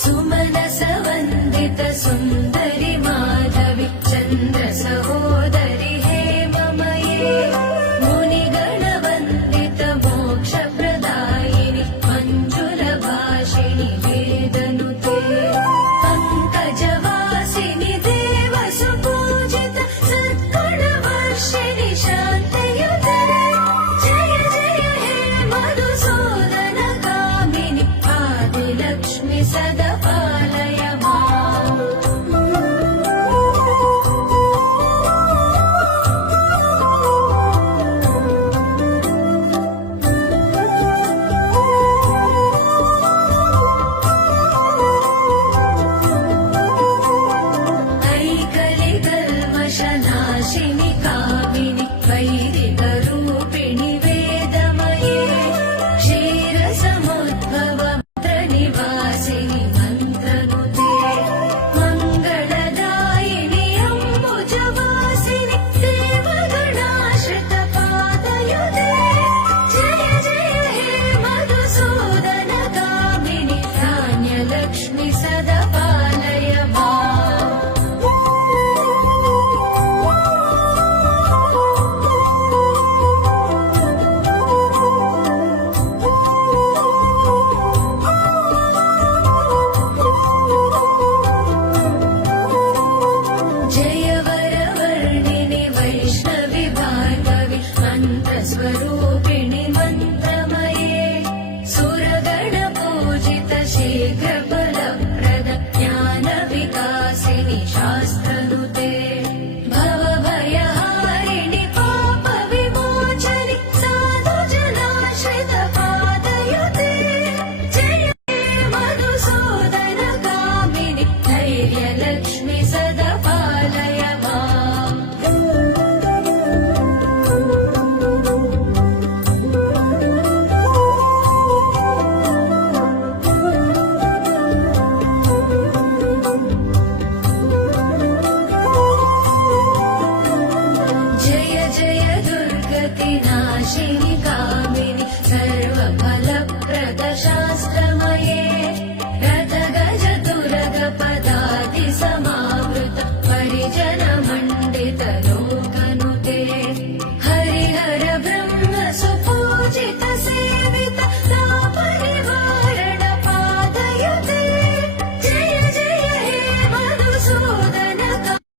सुमनसवन्दित सुन्दरि माधवि चन्द्र सहोदरि हेममये मुनिगणवन्दित मोक्षप्रदायिनि मञ्जुलभाषिणि वेदनुते पङ्कजवासिनि देवसुपूजित सद्गुणवर्षिणि शान्तयुते जय जय हे मधुसूदन कामिनि आदिलक्ष्मि सदा पालय माम् ऐकलिकल्मषनाशिनि कामिनि वैदिकरूपिणि वेदमये क्षीरसमुद्भव निवासिनि मन्त्रनुते मङ्गलदायिनि अम्बुजवासिनि देवगणाश्रित पादयुते जय जय हे मधुसूदन कामिनि धान्यलक्ष्मि सदा पालय माम् जय वरवर्णिनि वैष्णवि भार्गवि मन्त्रस्वरूपिणि मन्त्रमये सुरगणपूजित शीघ्रफलप्रद ज्ञानविकासिनि शास्त्रनुते भवभयहारिणि पापविमोचनि साधुजनाश्रित पादयुते जय हे मधुसूदन कामिनि धैर्यलक्ष्मि सदा पालय माम् जय जय दुर्गति